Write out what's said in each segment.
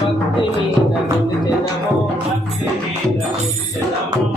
భక్తి మీద నిలిచెదము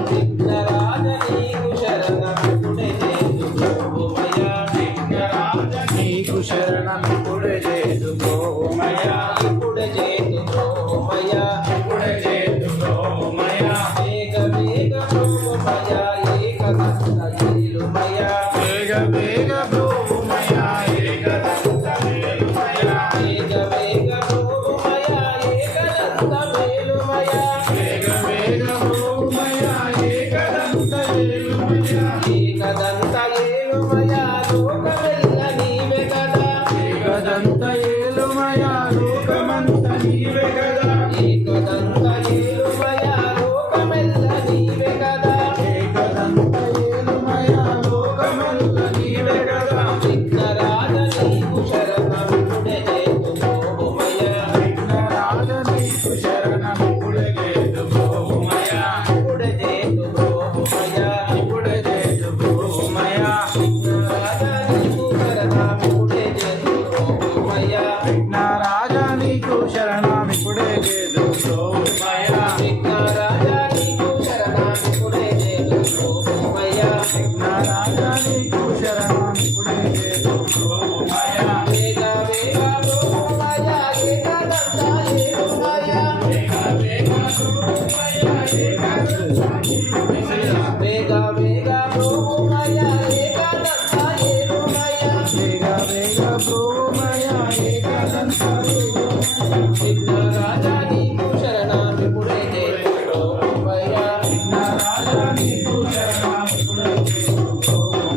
విఘ్నరాజ నీకు శరణమిప్పుడే చేదుకోమయ్యా విఘ్నరాజ నీకు శరణమిప్పుడే చేదుకోమయ్యా ఇప్పుడే చేదుకోమయ్యా ఇప్పుడే చేదుకోమయ్యా వేగ వేగ భూమయ్యా ఏకదంత ఏలుమయ్యా వేగ వేగ భూమయ్యా ఏకదంత ఏలుమయ్యా వేగ వేగ భూమయ్యా ఏకదంత ఏలుమయ్యా వేగ వేగ భూమయ్యా ఏకదంత ఏలుమయ్యా ఏకదంత ఏలుమయ్యా లోకమెల్ల నీవే కదా ఏకదంత ఏలుమయ్యా లోకమంత నీవే కదా ఏకదంత ఏలుమయ్యా లోకమెల్ల నీవే కదా ఏకదంత ఏలుమయ్యా లోకమెల్ల నీవే కదా విఘ్నరాజ నీకు శరణమిప్పుడే చేదుకోమయ్యా విఘ్నరాజ నీకు శరణమిప్పుడే చేదుకోమయ్యా ఇప్పుడే చేదుకోమయ్యా ఇప్పుడే చేదుకోమయ్యా విఘ్నరాజ నీకు శరణమిప్పుడే చేదుకోమయ్యా విఘ్నరాజ నీకు శరణమిప్పుడే చేదుకోమయ్యా విఘ్నరాజ నీకు శరణమిప్పుడే చేదుకోమయ్యా విఘ్నరాజ నీకు శరణమిప్పుడే చేదుకోమయ్యా వేగ వేగ భూమయ్యా ఏకదంత ఏలుమయ్యా వేగ వేగ భూమయ్యా ఏకదంత ఏలుమయ్యా వేగ వేగ భూమయ్యా ఏకదంత ఏలుమయ్యా వేగ వేగ భూమయ్యా ఏకదంత ఏలుమయ్యా విఘ్నరాజ నీకు శరణమిప్పుడే చేదుకోమయ్యా విఘ్నరాజ నీకు శరణమిప్పుడే చేదుకోమయ్యా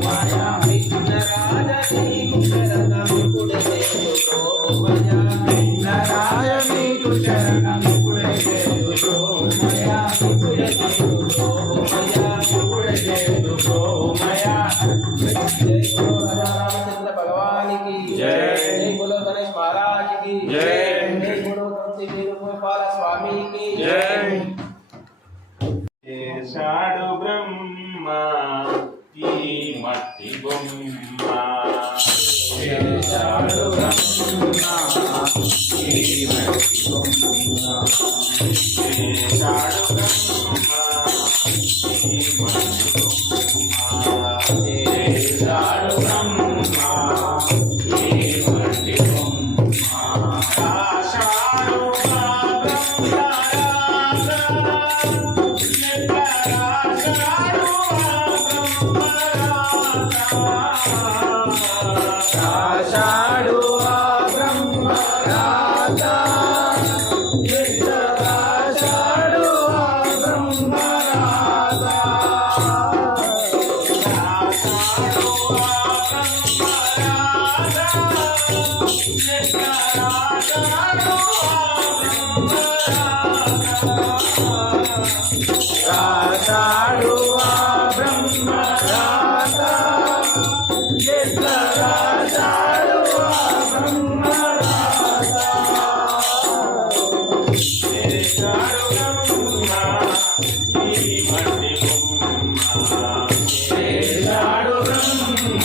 విఘ్నరాజ నీకు శరణమిప్పుడే చేదుకోమయ్యా విఘ్నరాజ నీకు శరణమిప్పుడే చేదుకోమయ్యా ఇప్పుడే చేదుకోమయ్యా ఇప్పుడే చేదుకోమయ్యా జై బోలో రాజా రామచంద్ర భగవానికి జై జై బోలో గణేష్ महाराज की जय जय बोलो तुलसी वीरगोपाल स्वामी की जय చేశాడు బ్రహ్మ ఈ మట్టి బొమ్మ చేశాడు బ్రహ్మ ఈ మట్టి బొమ్మ చేశాడు బ్రహ్మ ఈ మట్టి బొమ్మ చేశాడు బ్రహ్మ ఈ మట్టి బొమ్మ ఆశాడు ఆ బ్రహ్మరాజ ఎక్కడాశాడు ఆ బ్రహ్మరాజ ఆషాఢు ఆ బ్రహ్మరాజ ఆషాఢు ఆ బ్రహ్మరాజ ఆషాఢు ఆ బ్రహ్మరాజ ఆషాఢు ఆ బ్రహ్మరాజ చేశాడు బ్రహ్మ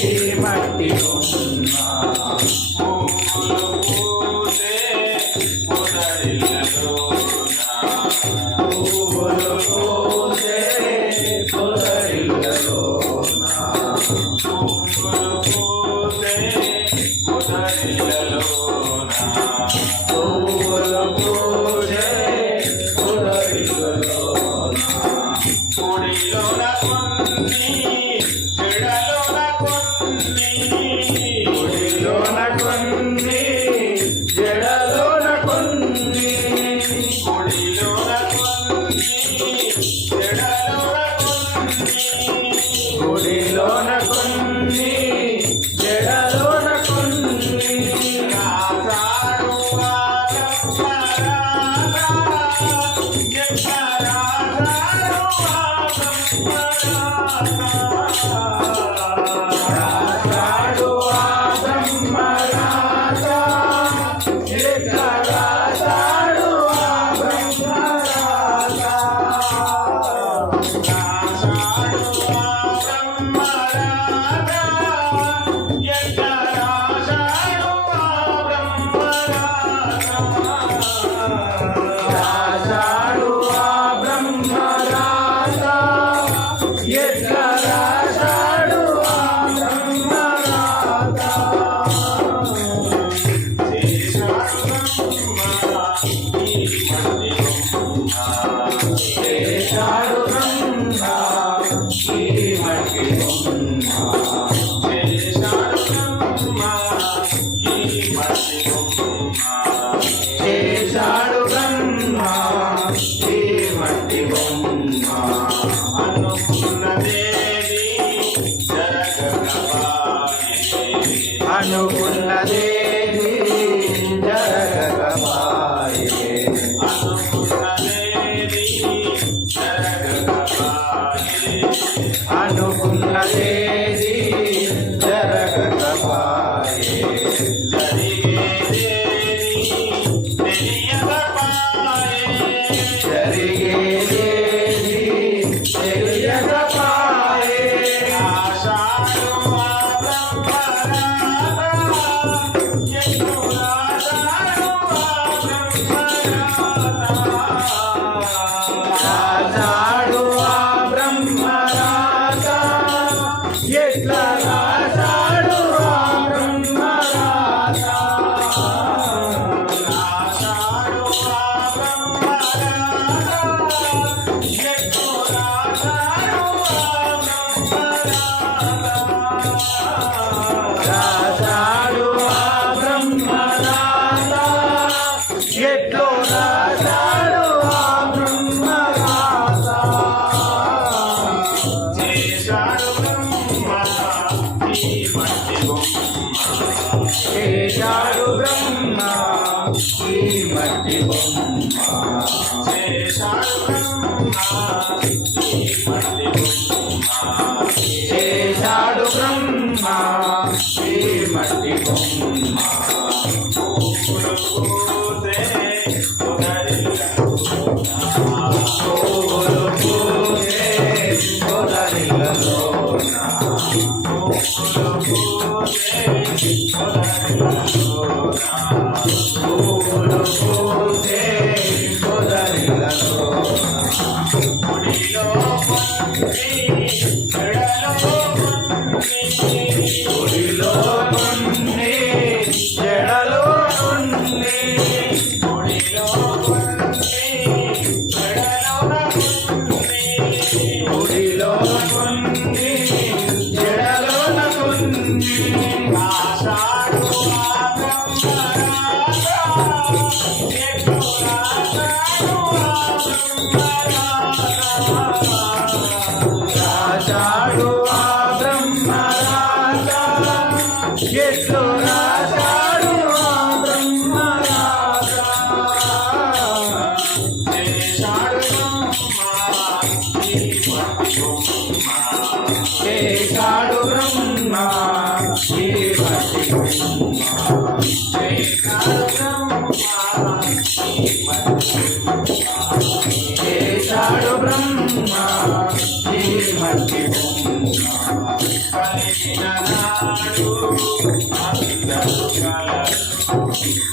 ఈ మట్టి బొమ్మ పువ్వులు పూసే పొదరిల్లలోన పువ్వులు పూసే పొదరిల్లలోన పొడిలోన కొన్ని చెడలోన కొన్ని గుడిలోన కొన్ని జడలోన కొన్ని పొడిలోన కొన్ని చెడలోన కొన్ని గుడిలోన కొన్ని జడలోన కొన్ని రాసాడు ఆ బ్రహ్మరాజ ఎక్కడాశాడు ఆ బ్రహ్మరాజ రాసాడు ఆ బ్రహ్మరాజ రాసాడు ఆ బ్రహ్మరాజ ఎక్కడాశాడు ఆ బ్రహ్మరాజ చేశాడు బ్రహ్మ ఈ మట్టి బొమ్మ చేశాడు బ్రహ్మ ఈ మట్టి బొమ్మ అనుకున్నదేది జరగకపాయే అనుకున్నదేది జరగకపాయే జరిగేదేది తెలియకపాయే రాజాడు ఆ బ్రహ్మరాత ఎట్లా రాజాడు ఆ బ్రహ్మరాత రాజాడు ఆ బ్రహ్మరాత ఎట్లో రాజాడు ఆ బ్రహ్మరాత చేశాడు బ్రహ్మ ఈ మట్టి బొమ్మ చేశాడు బ్రహ్మ ఈ మట్టి బొమ్మ పువ్వులు పూసే పొదరిలలోన పువ్వులు పూసే పొదరిలలోన గుడిలో నుండి జడలో నుండి గుడిలో నుండి జడలో నుండి రాజాడు ఆ బ్రహ్మరాత ఎట్లు రాజాడు ఆ బ్రహ్మరాత చేశాడు బ్రహ్మ ఈ మట్టి బొమ్మ చేశాడు బ్రహ్మ ఈ మట్టి బొమ్మ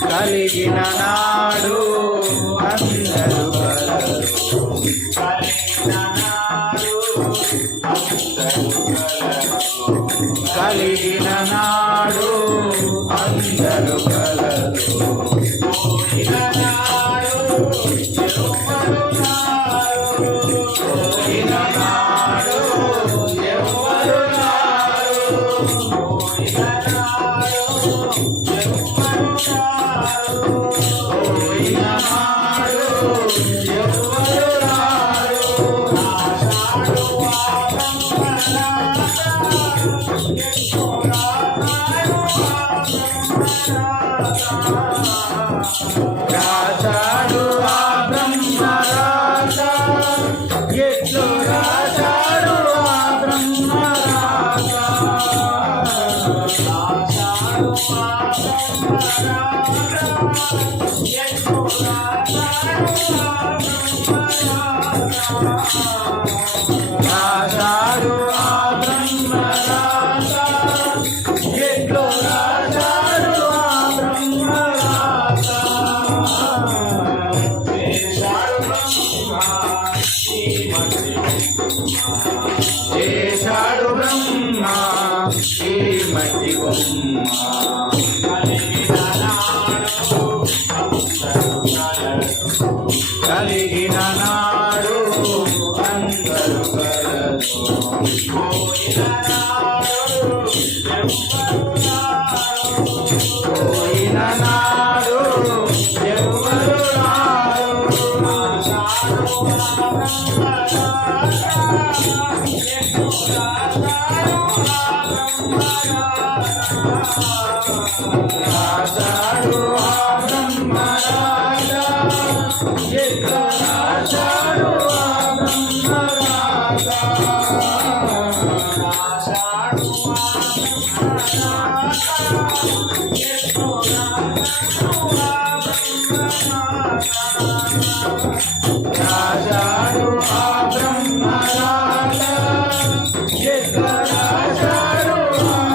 కలిగిన నాడు అందరూ కలరు కలిగిన నాడు అందరూ కలరు పోయిన నాడు ఎవ్వరు రారు పోయిన నాడు ఎవ్వరు రారు రాజాడు ఆ బ్రహ్మరాత ఎట్లు రాజాడు ఆ బ్రహ్మరాత రాజాడు ఆ బ్రహ్మరాత ఎట్లు రాజాడు ఆ బ్రహ్మరాత చేశాడు బ్రహ్మ ఈ మట్టి బొమ్మ राजारो आ ब्रह्मराजा राजारो आ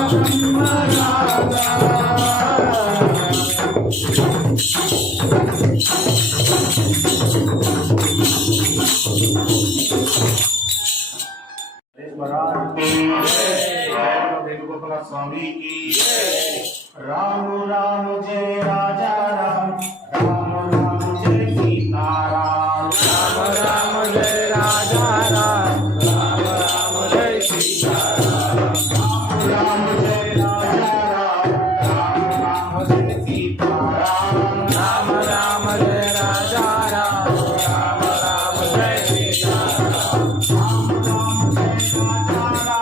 वेणुगोपाल स्वामी की राम राम जय राजा राम राम राम जय सीताराम राम राम जय राजा राम राम राम जय सीताराम राम जय राजा राम राम राम जय सीताराम राम राम जय राजा राम राम राम जय सीताराम राम राम जय राजा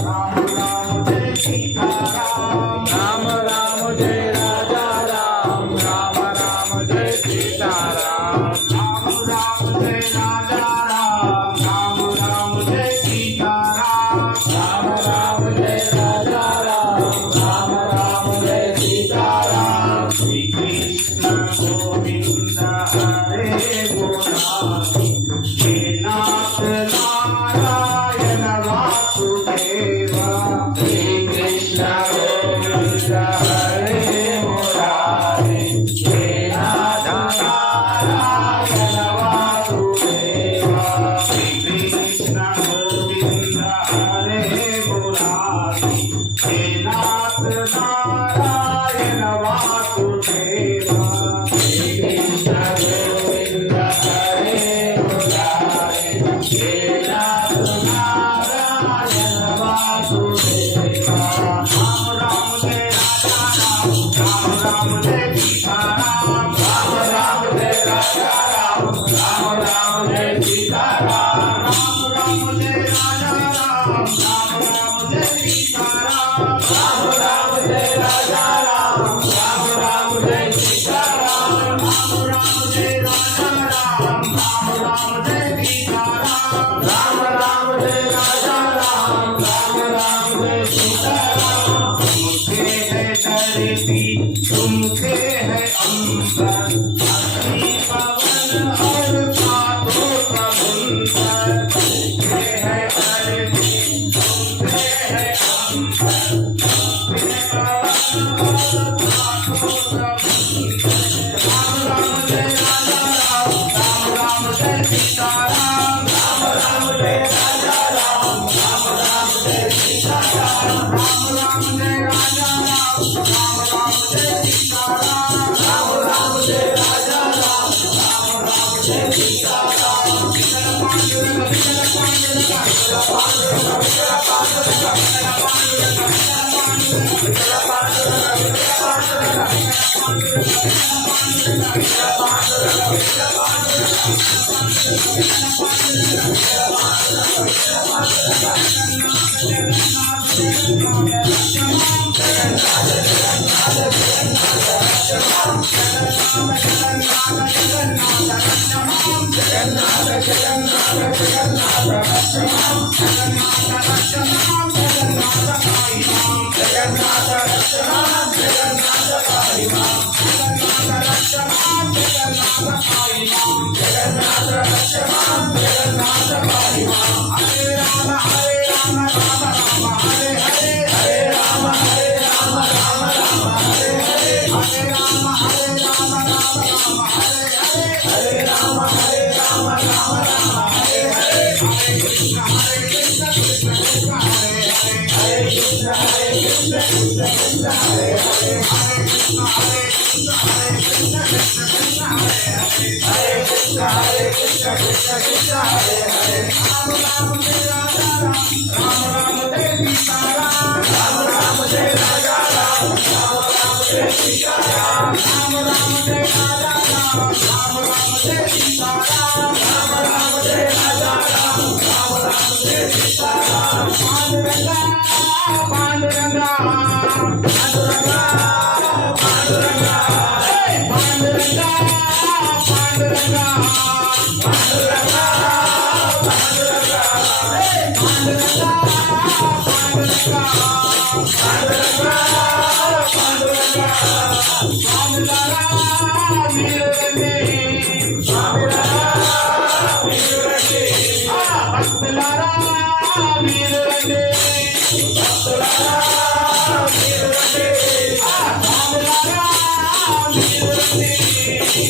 राम राम जय सीताराम राम राम जय राजा राम राम राम जय सीताराम राम राम जय राजा राम राम जय सीताराम राम राम जय राजा राम राम राम जय सीताराम श्री कृष्ण गोविंद हरे गोविंद हे नाथ नारायण वासुदेव श्री कृष्ण गोविंद हरे मुरारे हे नाथ नारायण वासुदेव श्री कृष्ण गोविंद हरे मुरारी हे नाथ नारायण वासुदेव श्री कृष्ण गोविंद हरे मुरारे हे नाथ नारायण वासुदेव राम राम जय राजा राम राम जय सीताराम राम राम जय राजा राम राम राम जय सीताराम राम राम जय राजा राम राम जय सीताराम राम राम जय राजा राम राम राम जय सीताराम राम राम जय राजा राम राम जय सीताराम राम राम जय राजा राम राम राम जय सीताराम तुमसे है धरती तुमसे है अंबर अग्नि पवन और सातों समुंदर तुमसे है धरती तुमसे है अंबर तुमसे पवन और सातों समुंदर राम राम जय राजा राम जय सीताराम राम राम जय राजा राम राम राम जय सीताराम राम राम जय राजा राम जय सीताराम राम राम जय राजा राम राम राम जय सीताराम Panduranga, Hey!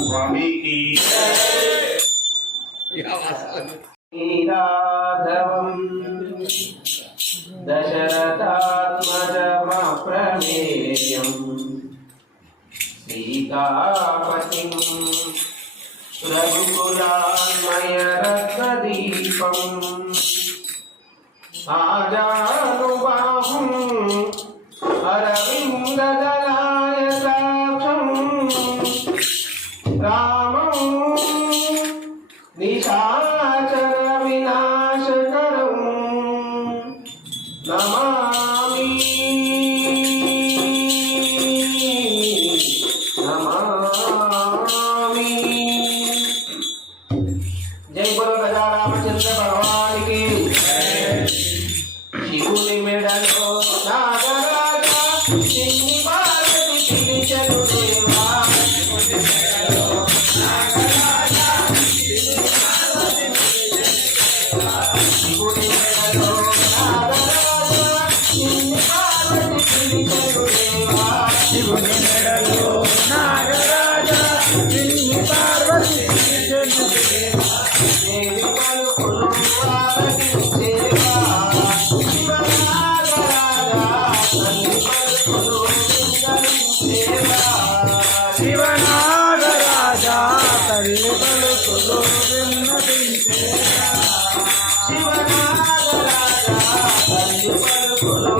स्वामी की राघवम् दशरथात्मजमप्रमेयम् सीतापतिं रघुकुलान्मयरत्नदीपम् आजानुबाहुम् अरविन्ददलायताक्षम् रामं निशाचर विनाशकरं नमामि नमामि। जय बोलो गजा रामचंद्र भगवान की। शिवुनि मेडलो नागराजा चिन्नि पार्वती पिलिचनु देवा। శివుని మెడలో నాగరాజ చిన్ని పార్వతి పిలిచెను దేవా। దేవి పలుకులు ఆలకించేవా శివనాగరాజ తల్లి పలుకులు విన్నవించేవా। శివనాగరాజ తల్లి పలుకులు విన్నవించేవా। శివనాగరాజ తల్లి పలుకులు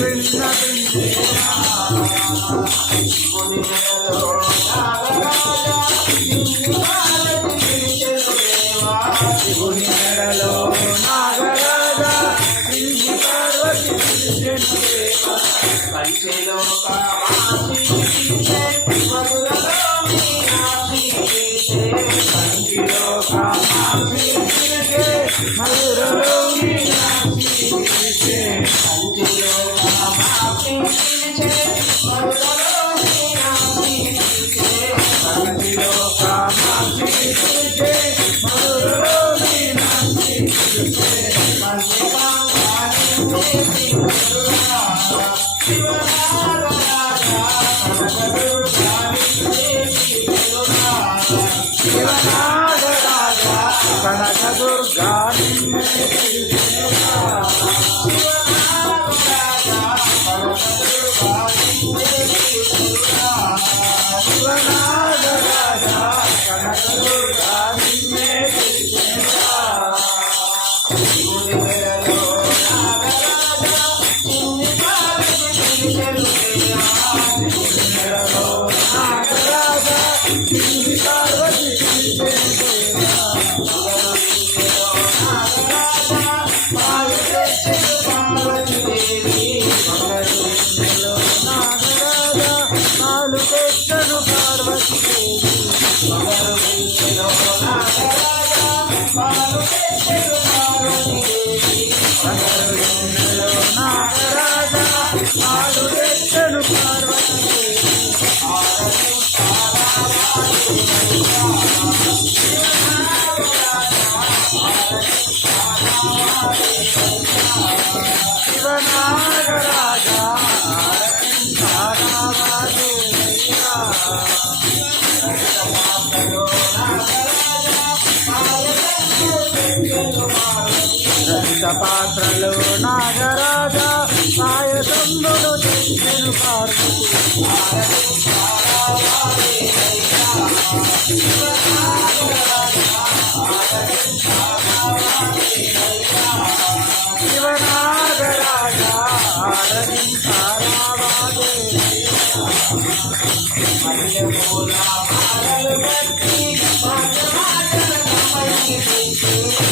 విన్నవించేవా। శివుని మెడలో నాగరాజ చిన్ని పార్వతి పిలిచెను దేవా। శివుని మెడలో నాగరాజ చిన్ని పార్వతి పిలిచెను దేవా। కంచెలో కామాక్షి పిలిచే మధురలో మీనాక్షి పిలిచే। కంచిలో కామాక్షి పిలిచే మధురలో మీనాక్షి పిలిచే। కంచిలో కామాక్షి పిలిచే మధురలో మీనాక్షి పిలిచే। కంచిలో కామాక్షి పిలిచే మధురలో మీనాక్షి పిలిచే। శివనాగరాజ కనకదుర్గా నిన్ను పిలిచెనురా। శివనాగరాజ కనకదుర్గా నిన్నే పిలిచెనురా। శివుని మెడలో నాగరాజ చిన్ని పార్వతి పిలిచెను దేవా। శివుని మెడలో నాగరాజ చిన్ని పార్వతి పిలిచెను దేవా। పాలు తెచ్చెను పార్వతి దేవి। మంగళగిరిలో నాగరాజ పాలు తెచ్చెను పార్వతి దేవి। మంగళగిరిలో నాగరాజ పాలు తెచ్చెను పార్వతి దేవి। మంగళగిరిలో నాగరాజ పాలు తెచ్చెను పార్వతి దేవి। శివనాగరాజ పాత్రలో నాగరాజ పాయసంబుడు తెచ్చెను పార్వతి। శివనాగరాజ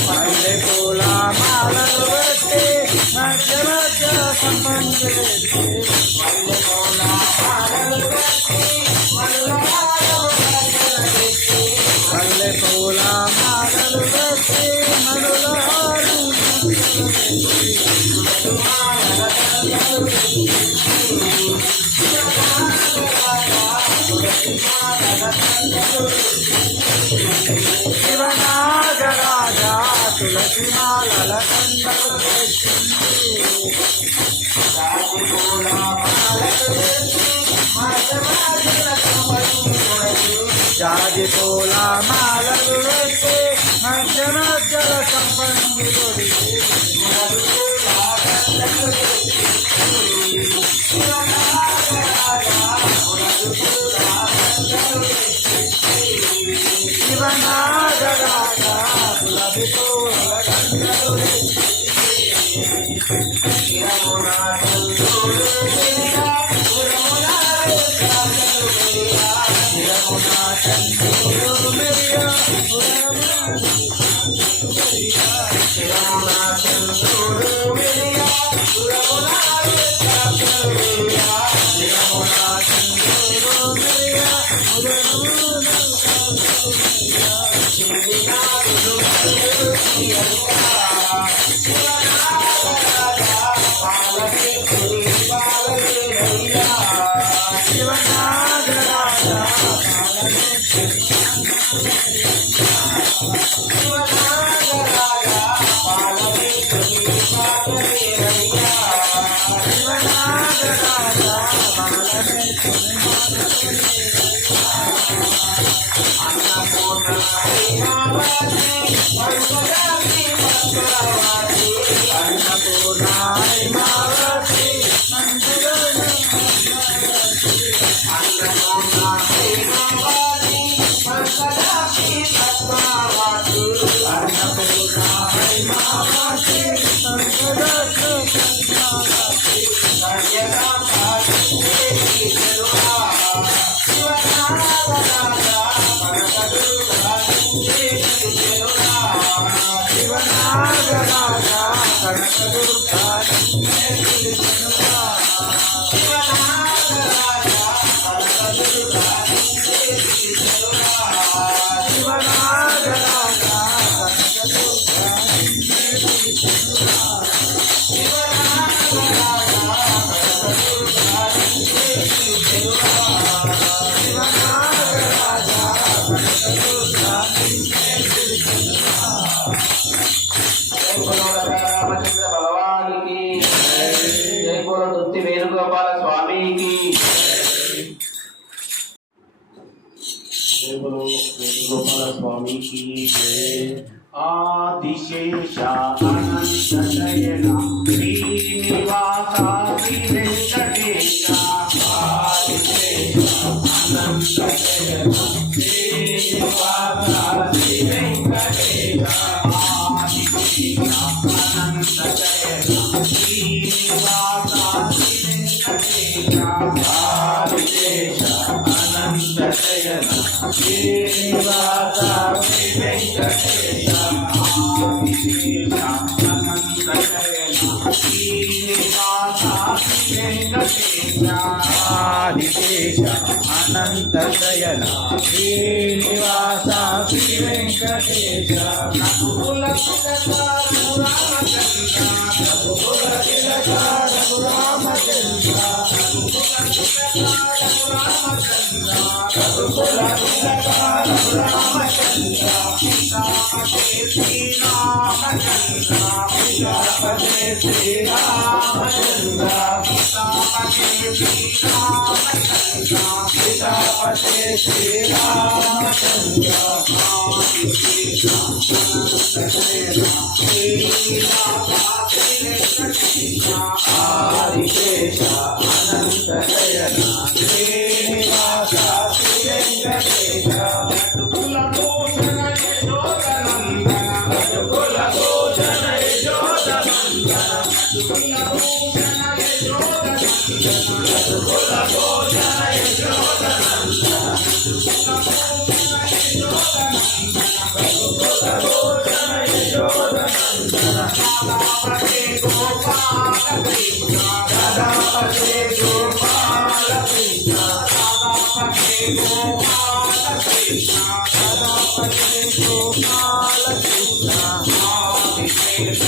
మల్లెపూల మాలలు పెట్టి మధ్య మధ్య సంబంధి పెట్టి। మల్లెపూల మాలలు పెట్టి మల్లెపూల మాలలు పెట్టి మనులారు శివనాగరాజా తులసి మాలల జాజి పూల మాలలు వేస్తే మధ్య మధ్యల సంపంగుడు శివనాగరాజా తులసి పూల వేణుగోపాల స్వామికి వేణుగోపాల స్వామికి ఆదిశేష అనంత శయన శ్రీనివాస శ్రీ వెంకటేశ ఆదిశేష అనంత శయన శ్రీనివాస శ్రీ వెంకటేశ ఆదిశేష అనంత శయన శ్రీనివాస ఆదిశేష అనంత శయన శ్రీనివాస శ్రీ వెంకటేశ ఆదిశేష అనంత శయన శ్రీనివాస శ్రీ వెంకటేశ ఆదిశేష అనంత శయన శ్రీనివాస శ్రీ వెంకటేశ కుల ఆదిశేష అనంత శయన శ్రీనివాస శ్రీ వెంకటేశ కుల భూషణ యశోదనందన కుల భూషణ యశోదనందన కుల భూషణ యశోదనందన కుల భూషణ యశోదనందన ఆదిశేష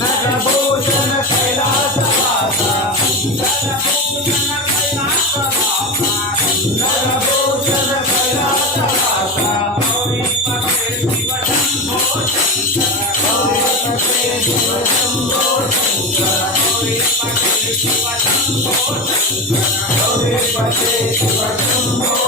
नरभूषण कैलासवासा नरभूषण कैलासवासा गौरीपते शिव शंभो शंकर गौरीपते शिव शंभो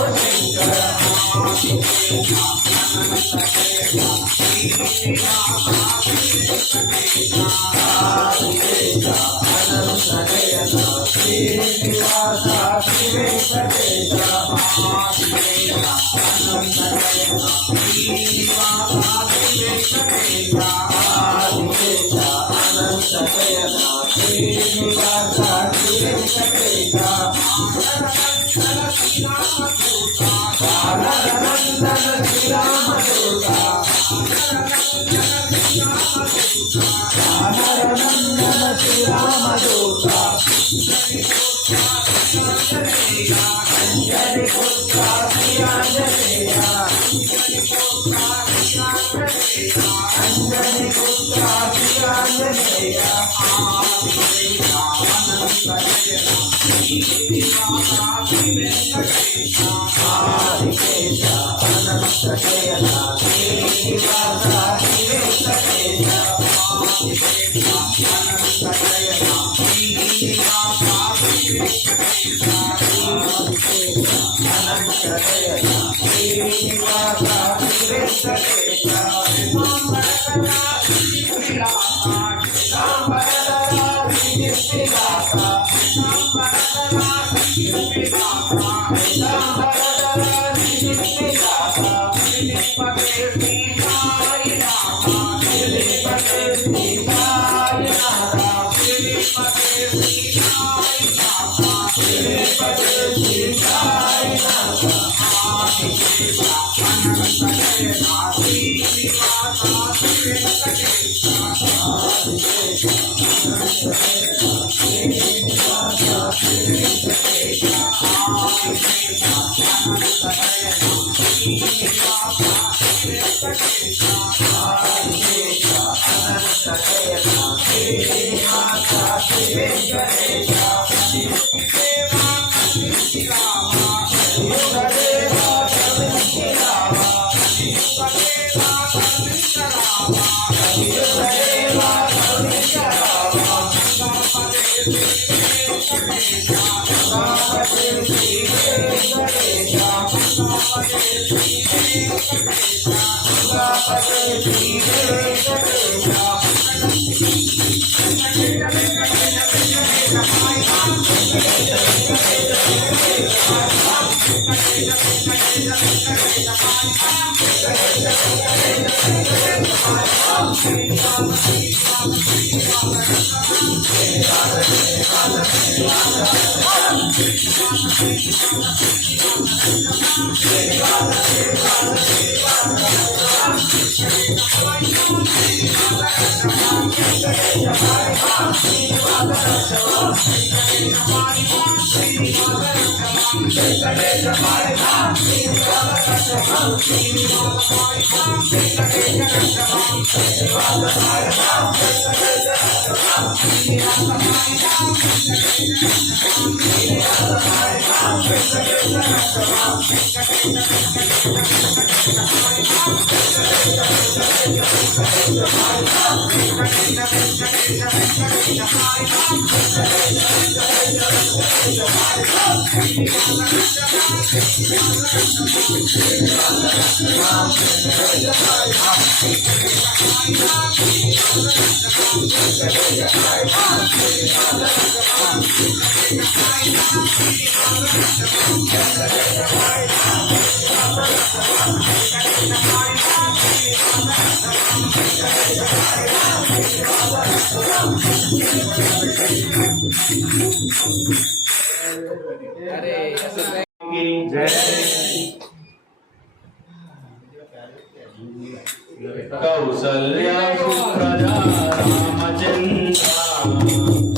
कौसल्या सुप्रजा रामचंद्र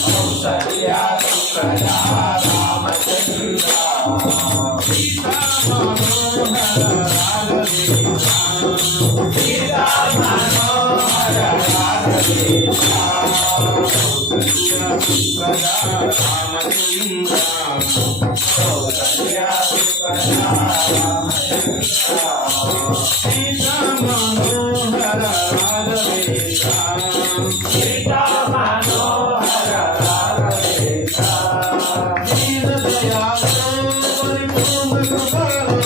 कौसल्या सुप्रजा रामचंद्र सीता मनोहर राघवेंद्र सीता मनोहर राघवेंद्र कौसल्या सुप्रजा रामचंद्र कौसल्या सुप्रजा रामचंद्र सीता मनोहर राघवेंद्र सीता मनोहर राघवेंद्र दीन दयालो परिपूर्ण कृपालो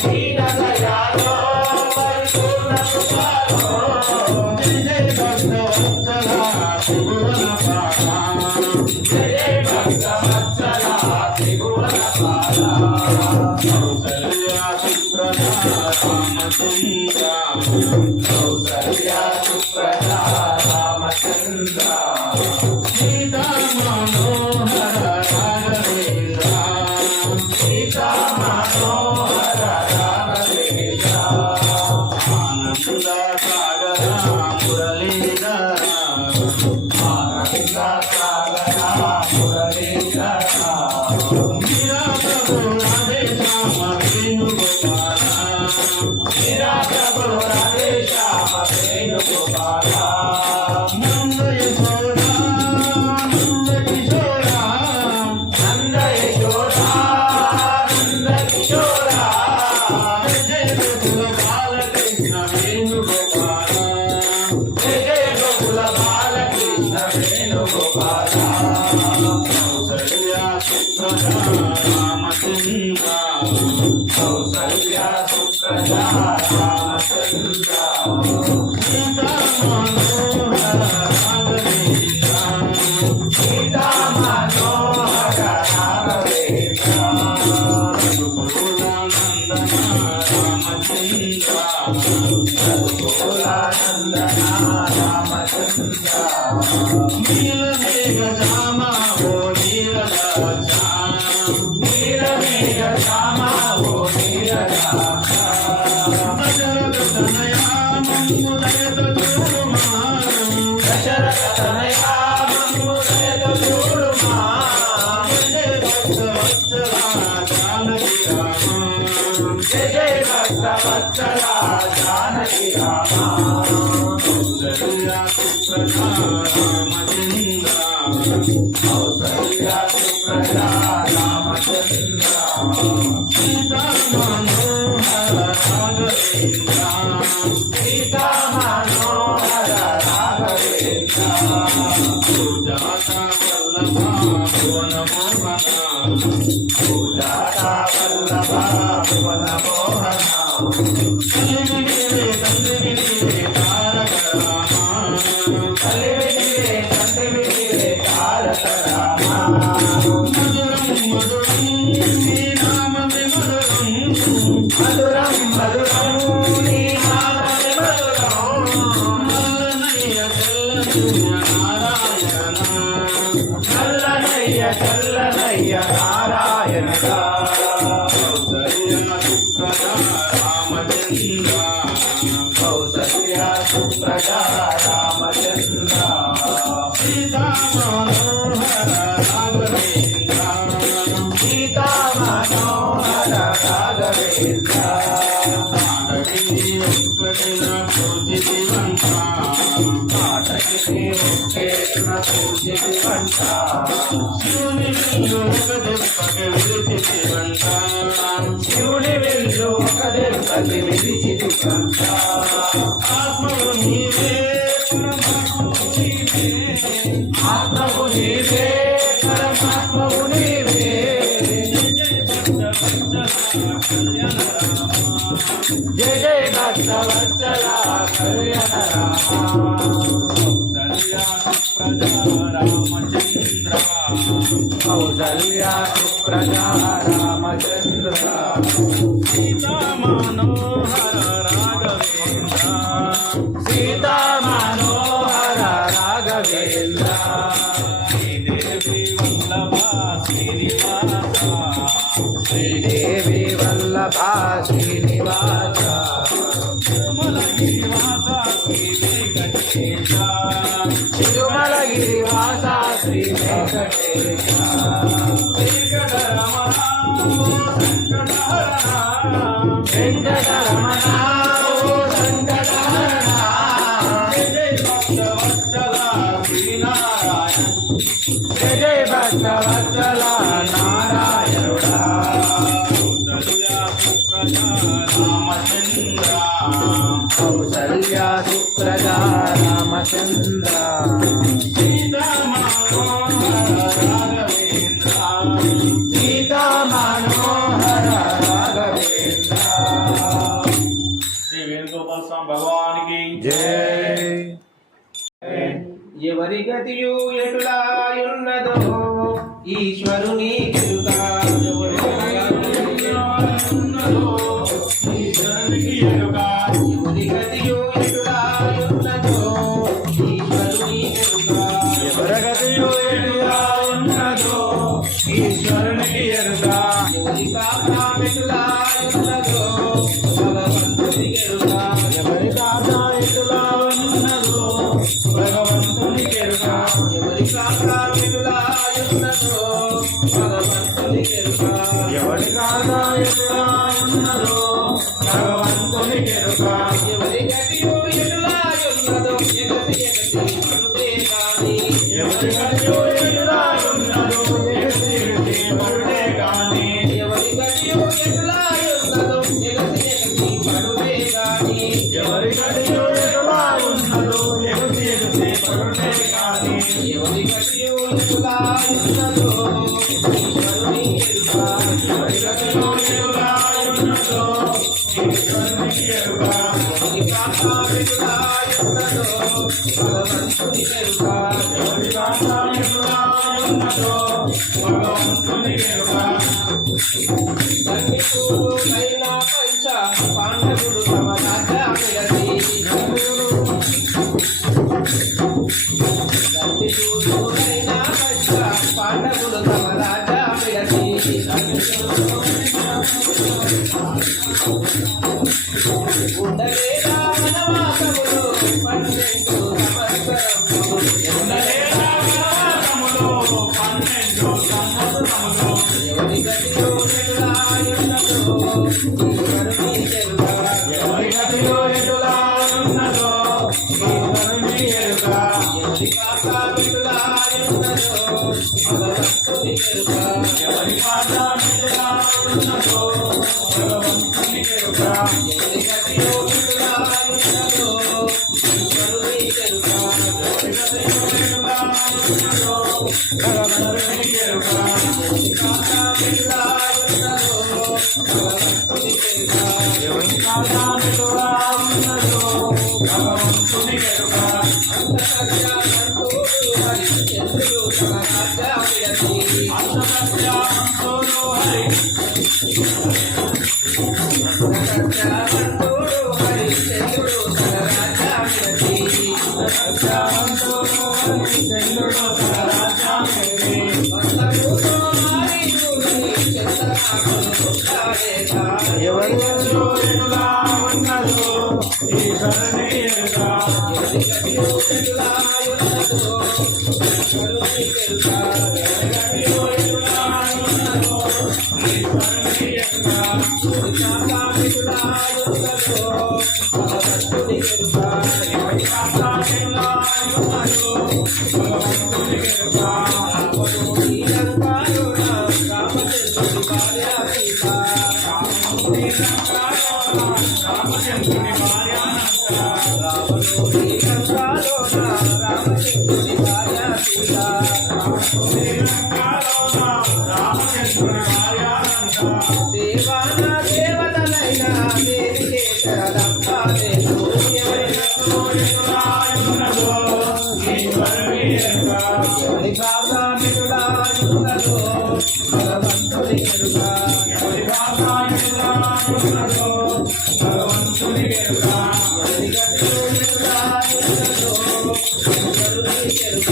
दीन दयालो परिपूर्ण कृपालो जय जय भक्तवत्सला त्रिभुवन पाला जय भक्तवत्सला त्रिभुवनपाला कौसल्या सुप्रजा रामचंद्र कौसल्या सुप्रजा रामचंद्र सीता मनोहर राघवेंद्र सीता मनोहर राघवेंद्र आनंद सागरा मुरलीधर आनंद सागरा मुरलीधर मीरा प्रभु राधे श्याम वेणुगोपाल मेरा प्रभु राधे श्याम वेणुगोपाला नंद यशोदा नंद किशोरा नंद यशोदा नंद किशोरा जय गोकुल बालकृष्ण वेणुगोपाल जय जय गोकुल बालकृष्ण वेणुगोपाला कौसल्या सुप्रजा रामचंद्र कौसल्या सुप्रजा रामचंद्र सीता मनोहर राघवेंद्र सीता मनोहर राघवेंद्र रघुकुलानंदन रामचंद्र रघुकुलानंदन रामचंद्र नीलमेघ श्यामा हो नीलदासा नीलमेघ श्यामा हो नीलदासा दशरथ तनया मन्मुदयत चूडुमा दशरथ तनया मन्मुदयत चूडुमा जय भक्तवत्सला जानकी रामा जय जय भक्तवत्सला जानकी रामा कौसल्या सुप्रजा रामचंद्र कौसल्या सुप्रजा रामचंद्र सीता मनोहर राघवेंद्र सीता मनोहर राघवेंद्र सुजाता वल्लभा भुवन मोहना सुजाता वल्लभा भुवन मोहना కలివిడివే తండ్రివిడివే తారక రామా కలివిడివే తండ్రివిడివే తారక రామా మధురం మధురం నీ నామమే మధురం మధురం మధురం నీ నామమే మధురం నల్లనయ్య తెల్లనయ్య నారాయణ నల్లనయ్య చల్లనయ్య నారాయణ కౌసల్య సుప్రజా రామచంద్ర కౌసల్య సుప్రజా రామచంద్ర సీతా మనోహర రాఘవేంద్ర సీతా మనోహర రాఘవేంద్ర పాటకి ముఖ్యేశ్వర పూజితివంత శివుని విల్లు ఒక దెబ్బకి విడిచితివంట శివుని వెళ్ళు ఒక దెబ్బకి విడిచితివంత ఆత్మవు నీవే ఆత్మవు నీవే పరమాత్మవు నీవే జయ జయ భక్తవత్సల కళ్యాణ కౌసల్య సుప్రజా రామచంద్ర సీతా మనోహర రాఘవేంద్ర సీతా మనోహర రాఘవేంద్ర శ్రీదేవి వల్లభ శ్రీనివాస శ్రీదేవి వల్లభ శ్రీనివాస తిరుమల గిరివాస सुप्रजा रामचंद्र सीता मनोहर राघवेंद्र सीता मनोहर राघवेंद्र श्री वेणुगोपाल स्वामी भगवान की जय ఎవరి గతియు ఎటులాయున్నదో ఈశ్వరుని ఎరుక ఎవరి గతియు ఎటులాయున్నదో ఈశ్వరుని ఎరుక ఎవరగతియో ఎటులా ఉన్నదో ఈశ్వరునికి ఎరుక ఎవరి కామెటులాయున్నదో భగవంతుని ఎరుక ఎవరి దాత ఎటులా ఉన్నదో భగవంతుని ఎరుక ఎవరి కామెటులాయున్నదో భగవంతుని ఎరుక ఎవరి దాత ఎటులా ఉన్నదో భగవంతుని ఎరుక ఎవరి గతియు ఎటులాయున్నదో ఎగసి ఎగసి పడుతే గాని ఎవరి గతియో ఎటులా ఉన్నదో ఎగసి ఎగసి పడుటే గాని ఎవరి గతియు ఎటులాయున్నదో ఎగసి ఎగసి పడుతే గాని ఎవరి గతియో ఎటులా ఉన్నదో ఎగసి ఎగసి పడుటే గాని ఎవరి గతియు ఎటులాయున్నదో ఈశ్వరుని ఎరుక ఎవరి గతియో ఎటులా ఉన్నదో ఈశ్వరునికి ఎరుక ఎవరి కామెటులాయున్నదో భగవంతుని ఎరుక ఎవరి దాత ఎటులా ఉన్నదో భగవంతుని ఎరుక సన్నిధులైన పంచ పాండవులు తమ రాజ్యామిరసి సన్నిధులైన పంచ పాండవులు తమ రాజ్యామిరసి ఉండలేదా వనవాసములు 12 సంవత్సరములు ఉండలేదా వనవాసములో 12 సంవత్సరములు ఎవరి గతిలో ఎటులాయున్నదో ఈశ్వరుని ఎరుక ఎవరి గతిలో ఎటులా ఉన్నదో ఈశ్వరుని ఎరుక ఎవరి కామెటులాయున్నదో భగవంతుని ఎరుక ఎవరి పాద ఎటులా ఉన్నదో భగవంతుని ఎరుక ఎవరి గతిలో ఎటులాయున్నదో ఈశ్వరుని ఎరుక ఎవరి గతిలో ఎటులా ఉన్నదో భగవంతుని ఎరుక ఎవరి కామెటులాయున్నదో భగవంతుని ఎరుక ఎవరి పాద ఎటులా ఉన్నదో భగవంతుని ఎరుక అంతఃకరణంతోడు హరిచంద్రుడు తమ రాజ్యామిరసి అంతఃకరణంతోడు హరి అంతఃకరణంతోడు హరిచంద్రుడు తన రాజ్యామిరసి అంతఃకరణంతోడు హరి చంద్రుడు తన రాజ్యామిరసి వందనూతో మారీచుని చంద్రనాథుడు పుట్టాడేగా ఎవరి గతిలో ఎటులా ఉన్నదో ఈశ్వరుని ఎరుక ఎవరి గతిలో ఎటులాయున్నదో ఈశ్వరుని ఎరుక ఎవరి గతిలో ఎటులా ఉన్నదో ఈశ్వరుని ఎరుక ఎవరి కామెటులాయున్నదో భగవంతుని ఎరుక ఎవరి పాద ఎటులా ఉన్నదో భగవంతుని ఎరుక రావణుని లంకాలోన రామచంద్రుడి భార్య సీత రామచంద్రుని భార్యానంత రావణుని లంకాలోన రామచంద్రుడి భార్య సీత రామచంద్రుని భార్యానంత దేవాన దేవతలైన దేవికేతలంకాదేశు ఎవరి భాగామిటులాయున్నదో భగవంతుని ఎరుక ఎవరి గతిలో ఎటులాయున్నదో ఈశ్వరుని ఎరుక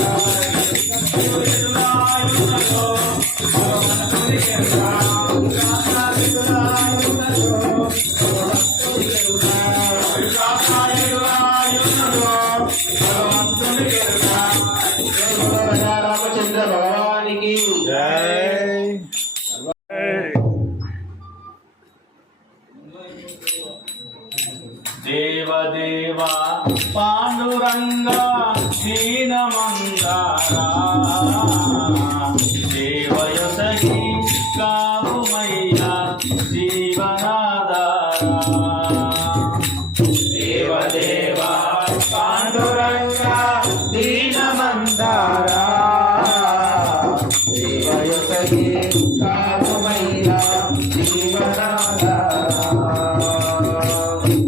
రామచంద్ర భగవానికి దేవదేవా పాండురంగ దీనమందారా దేవయసగి కావుమయ్యా జీవనాదారా దేవదేవా పాండురంగా దీనమందారా దేవయుతకి కామమయ్యా జీవనాధారా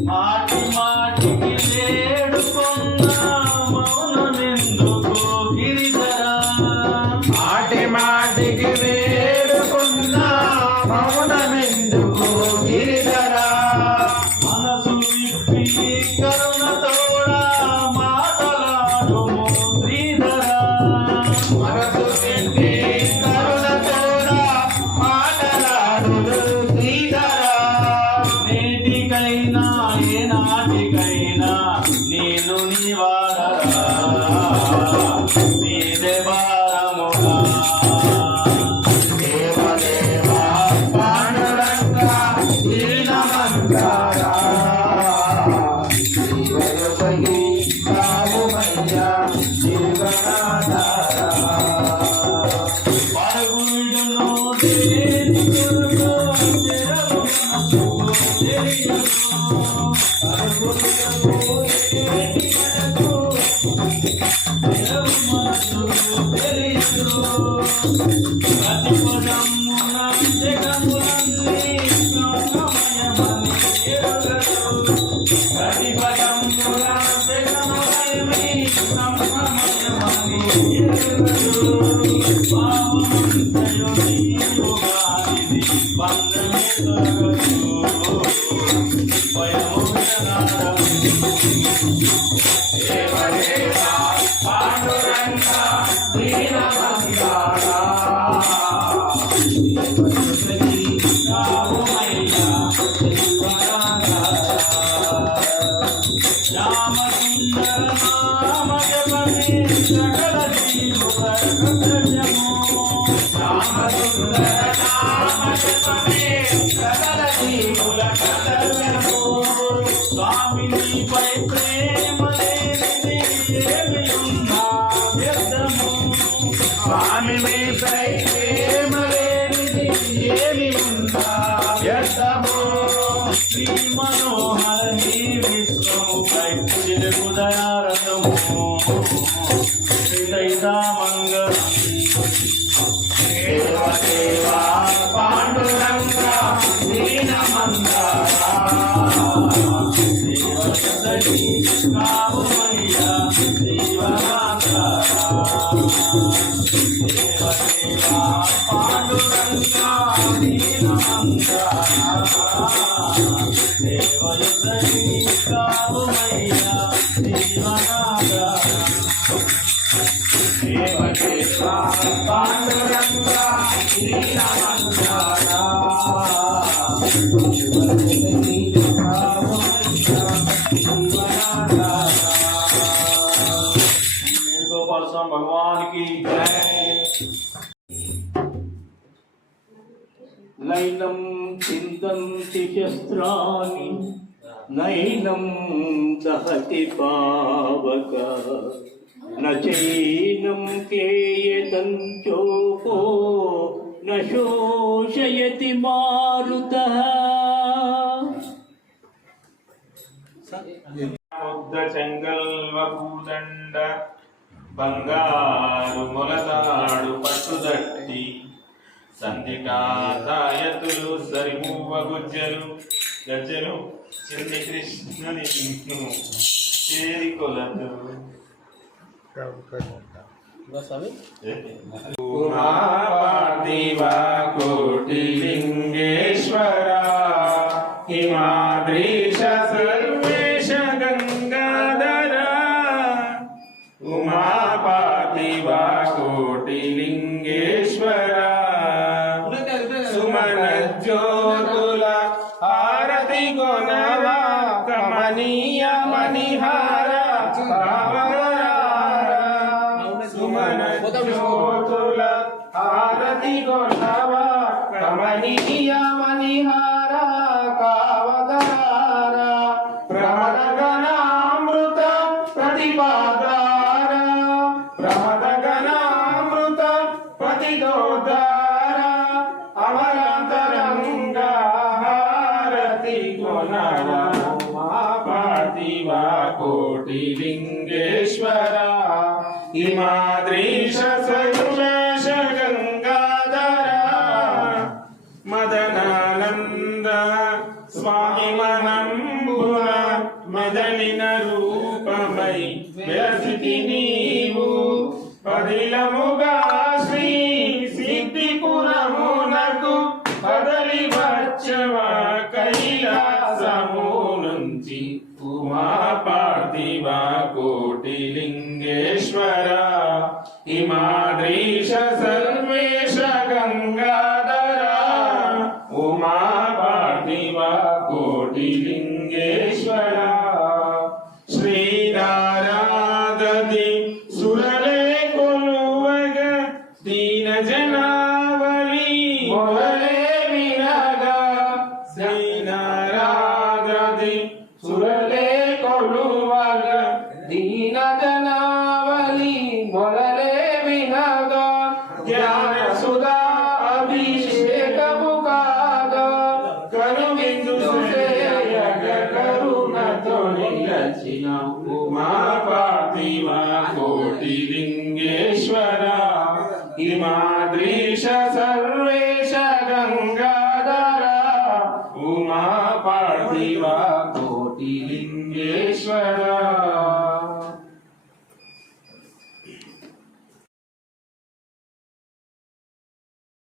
మాటి మాటికి వేడుకున్నా మౌనమెందుకు గిరిధరా మాటి మాటికి వేడుకున్నా మౌనమెందుకు గిరిధరా మనసు విప్పి కరుణతోడా మాటలాడుము శ్రీధరా మనసు నిండి కరుణతోడా మాటలాడును శ్రీధరా నేటికైనా ఏనాటికైనా నేను నీవాడరా నీదే భారముగా దేవదేవా పాండురంగా దీనమందారా జీవయుతకి కామమయ్యా జీవనాధారా పరుగుడును దేని కొరకు తెరవు మనసుకు తెలియదు పరుగుడును దేని కొరకు తెరవు మనసుకు తెలియదు ప్రతి పదమున జగములన్నీ బ్రహ్మమయమని ఎరుగరు ప్రతి పదమున జగములన్నీ బ్రహ్మమయమని ఎరుగరు పావమంతయు నీవుగానిది బంధమే తొలగదు భయముననాడము దేవదేవా పాండురంగా దీనమందారా జీవయుతకి కామమయ్యా జీవనాధారా రామసుందర నామ జపమే సకల జీవుల కర్తవ్యము రామసుందర నామ జపమే సకల జీవుల కర్తవ్యము స్వామి నీపై ప్రేమ లేనిది ఏమి ఉన్నా వ్యర్థము స్వామి మీపై ప్రేమ లేనిది ఏమి ఉందా వ్యర్థము శ్రీ మనోహర నీ విశ్వముపై చిలుకుదయారథము హృదయదా మంగళం దేవదేవా పాండురంగా దీనమందారా దేవతకి కామమయ్యా జీవనాధారా దేవదేవా పాండురంగా దీనమందారా దేవతకి కామమయ్యా జీవనాధారా దేవదేవా పాండురంగా దీనమందారా జీవయుతకి కామమయ్యా జీవనాధారా गोपाल स्वामी भगवान की नैनं चिन्तन्ति शस्त्राणि नैनं दहति पावक न चैनं केयतञ्चोपो न शोषयति मारुतः ముద్ద చెంగల్వ పూదండ బంగారు మొలతాడు పట్టుదట్టి సంధికాతాయతులు సరిమూవ గుజ్జలు గజ్జలు చిన్ని కృష్ణుని చేరి కొలదు ఉమాపార్థివ కోటిలింగేశ్వర హిమాద్రీశ సర్వేశ గంగాధర ఉమాపార్థివ కోటిలింగేశ్వర సుమన జ్యోతుల హారతి కొనరా కమనీయ మణిహార సుమన జ్యోతుల హారతి కొనరా కమనీయ మణిహార కావగార ప్రమదగణామృత ప్రతిపాదార ప్రమదగణామృత ప్రతిదోదార అమరాంతరంగ హారతి కొనరా పార్థివ కోటిలింగ कोटिलिङ्गेश्वरा हिमाद्रीश सर्वेश गङ्गाधरा मदनानन्द स्वामी मనంబున మదలిన రూపమై వెలసితి నీవు పదిలముగా శ్రీ సిద్ధిపురమునకు కదలి వచ్చవా కైలాసము నుంచి ఉమా పార్థివ కోటిలింగేశ్వర హిమాద్రీశ సర్వేశ గంగాధర ఉమా పార్థివ కోటిలింగేశ్వర శ్రీనారాదది సురలే కొలువగ దీన జనావళి మొదలే వినగా శ్రీనారాదది సురలే కొలువగ దీన జనావళి మొదలే వినగా జ్ఞాన సుధా అభిషేకము కాగా కరువిందు సేయగ కరుణతో నిలచిన ఉమా పార్థివ కోటిలింగేశ్వర హిమాద్రీశ సర్వేశ గంగాధర ఉమా పార్థివ కోటిలింగేశ్వర